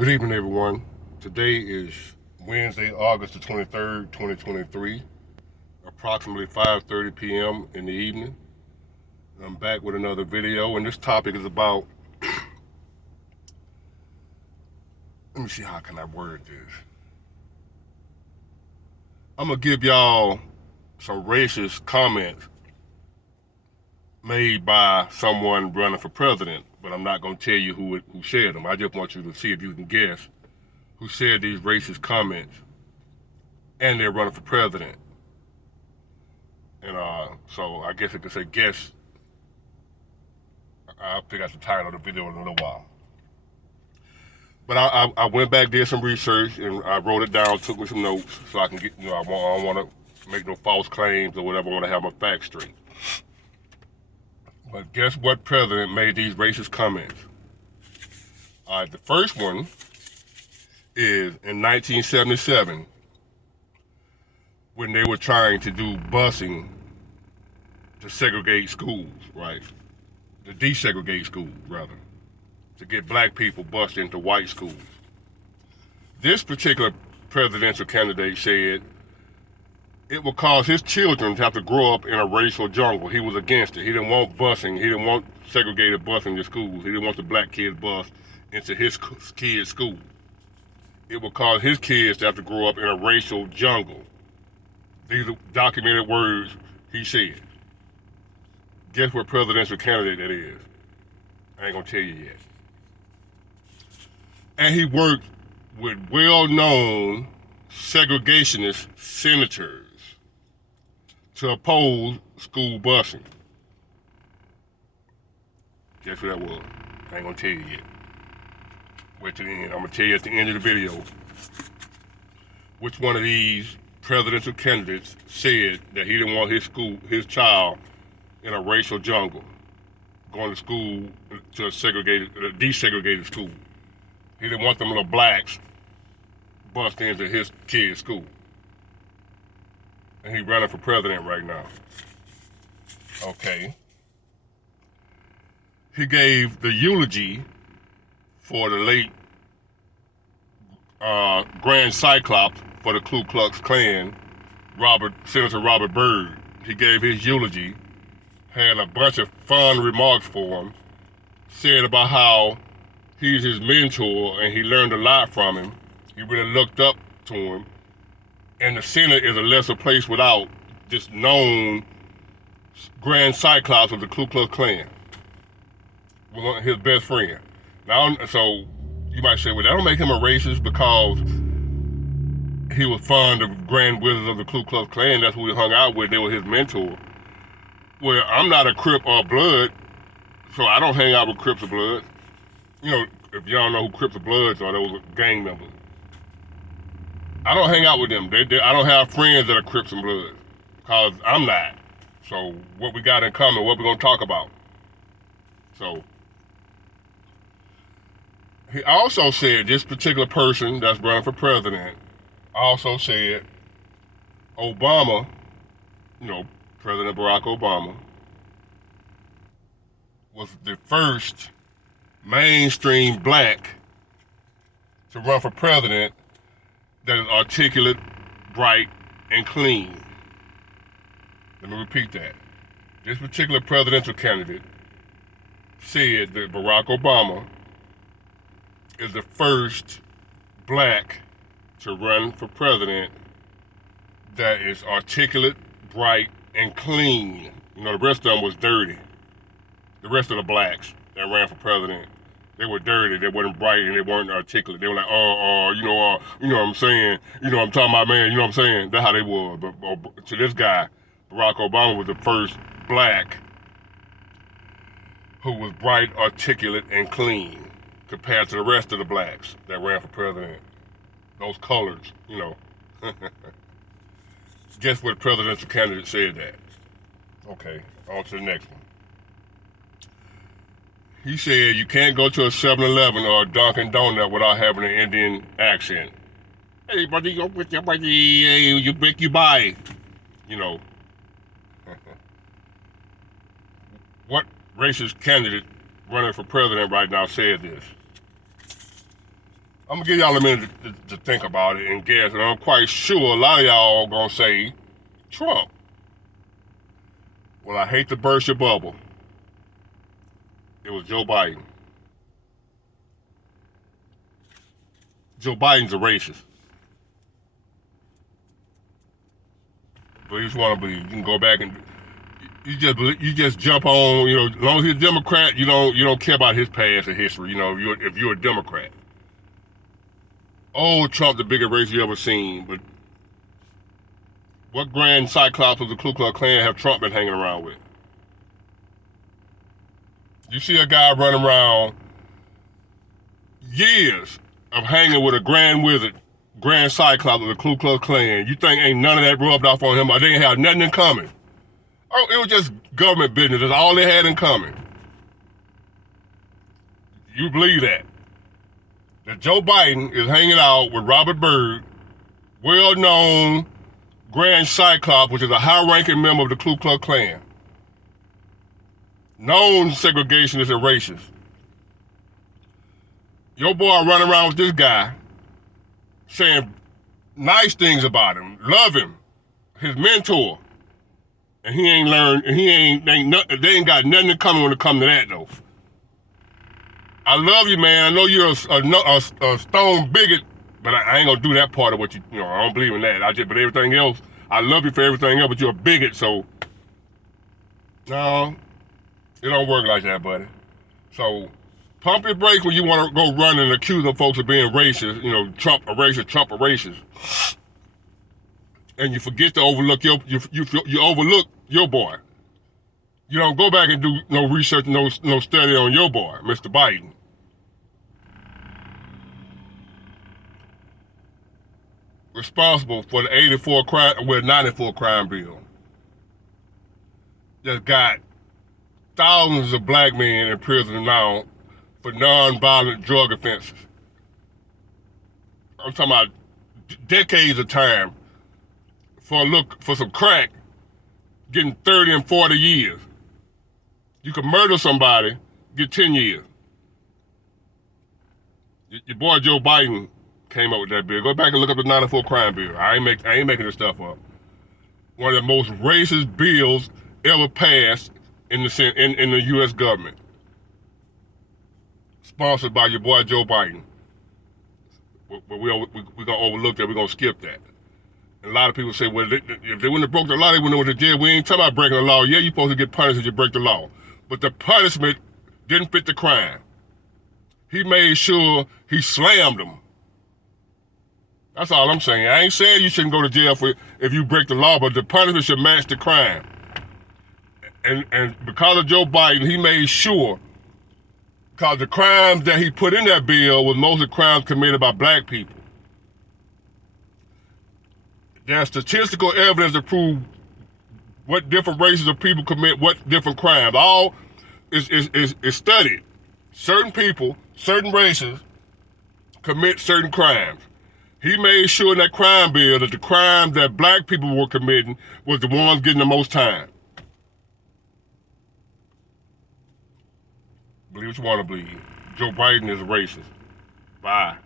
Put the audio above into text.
Good evening, everyone. Today is Wednesday, August the 23rd, 2023, approximately 5:30 p.m. in the evening. I'm back with another video, and this topic is about, let me see how can I word this. I'm going to give y'all some racist comments made by someone running for president, but I'm not going to tell you who said them. I just want you to see if you can guess who said these racist comments, and they're running for president. And so I guess I could say guess. I'll pick out the title of the video in a little while. But I went back, did some research, and I wrote it down, took me some notes, so I can get, I don't want to make no false claims or whatever. I want to have my facts straight. But guess what president made these racist comments? All right, the first one is in 1977, when they were trying to do busing to segregate schools, right? To desegregate schools, rather, to get black people bused into white schools. This particular presidential candidate said it would cause his children to have to grow up in a racial jungle. He was against it. He didn't want busing. He didn't want segregated busing to schools. He didn't want the black kids bused into his kids' school. It would cause his kids to have to grow up in a racial jungle. These are documented words he said. Guess what presidential candidate that is? I ain't gonna tell you yet. And he worked with well-known segregationist senators to oppose school busing. Guess who that was? I ain't gonna tell you yet. Wait till the end. I'm gonna tell you at the end of the video which one of these presidential candidates said that he didn't want his child in a racial jungle, going to school to a desegregated school. He didn't want them little blacks bust into his kid's school. And he's running for president right now. Okay. He gave the eulogy for the late Grand Cyclops for the Ku Klux Klan, Senator Robert Byrd. He gave his eulogy, had a bunch of fun remarks for him, said about how he's his mentor and he learned a lot from him. He really looked up to him. And the Senate is a lesser place without this known Grand Cyclops of the Ku Klux Klan, his best friend. Now, so you might say, well, that don't make him a racist because he was fond of Grand Wizards of the Ku Klux Klan. That's who he hung out with. They were his mentor. Well, I'm not a Crip or Blood, so I don't hang out with Crips or Bloods. You know, if y'all know who Crips or Bloods are, those are gang members. I don't hang out with them. I don't have friends that are Crips and Bloods, because I'm not. So what we got in common, what we're going to talk about. So he also said, this particular person that's running for president also said Obama, President Barack Obama, was the first mainstream black to run for president that is articulate, bright, and clean. Let me repeat that. This particular presidential candidate said that Barack Obama is the first black to run for president that is articulate, bright, and clean. The rest of them was dirty. The rest of the blacks that ran for president, they were dirty. They weren't bright and they weren't articulate. They were like, you know what I'm saying? I'm talking about, man, you know what I'm saying? That's how they were. But to this guy, Barack Obama was the first black who was bright, articulate, and clean compared to the rest of the blacks that ran for president. Those colors, Guess what presidential candidate said that? Okay, on to the next one. He said you can't go to a 7-Eleven or a Dunkin' Donut without having an Indian accent. Hey, buddy, go with your buddy. Hey, you break, you buy. What racist candidate running for president right now said this? I'm gonna give y'all a minute to think about it and guess, and I'm quite sure a lot of y'all gonna say Trump. Well, I hate to burst your bubble. It was Joe Biden. Joe Biden's a racist. Believe what you want to believe. You can go back and you just jump on. You know, as long as he's a Democrat, you don't care about his past or history. You know, if you're a Democrat. Oh, Trump, the biggest racist you ever seen. But what grand cyclops of the Ku Klux Klan have Trump been hanging around with? You see a guy running around years of hanging with a grand wizard, grand cyclops of the Ku Klux Klan. You think ain't none of that rubbed off on him, or they ain't have nothing in common? Oh, it was just government business. That's all they had in common. You believe that? That Joe Biden is hanging out with Robert Byrd, well-known Grand Cyclops, which is a high-ranking member of the Ku Klux Klan. Known segregationist and racist. Your boy running around with this guy saying nice things about him, love him, his mentor. And he ain't learned, and they ain't got nothing in common when it comes to that, though. I love you, man. I know you're a stone bigot, but I ain't gonna do that part of what I don't believe in that. But everything else, I love you for everything else, but you're a bigot, so no, it don't work like that, buddy. So pump your brakes when you want to go run and accuse them folks of being racist. You know, Trump a racist. And you forget to overlook you overlook your boy. You don't go back and do no research, no study on your boy, Mr. Biden. Responsible for the 94 crime bill. Just got thousands of black men in prison now for non-violent drug offenses. I'm talking about decades of time for some crack, getting 30 and 40 years. You can murder somebody, get 10 years. Your boy Joe Biden came up with that bill. Go back and look up the 94 crime bill. I ain't making this stuff up. One of the most racist bills ever passed in the U.S. government. Sponsored by your boy Joe Biden. But we're gonna overlook that. We're gonna skip that. And a lot of people say, well, if they wouldn't have broke the law, they wouldn't have went to jail. We ain't talking about breaking the law. Yeah, you're supposed to get punished if you break the law. But the punishment didn't fit the crime. He made sure he slammed them. That's all I'm saying. I ain't saying you shouldn't go to jail if you break the law, but the punishment should match the crime. And because of Joe Biden, he made sure, because the crimes that he put in that bill was mostly crimes committed by black people. There's statistical evidence to prove what different races of people commit what different crimes. All is studied. Certain people, certain races commit certain crimes. He made sure in that crime bill that the crimes that black people were committing was the ones getting the most time. Believe what you want to believe. Joe Biden is a racist. Bye.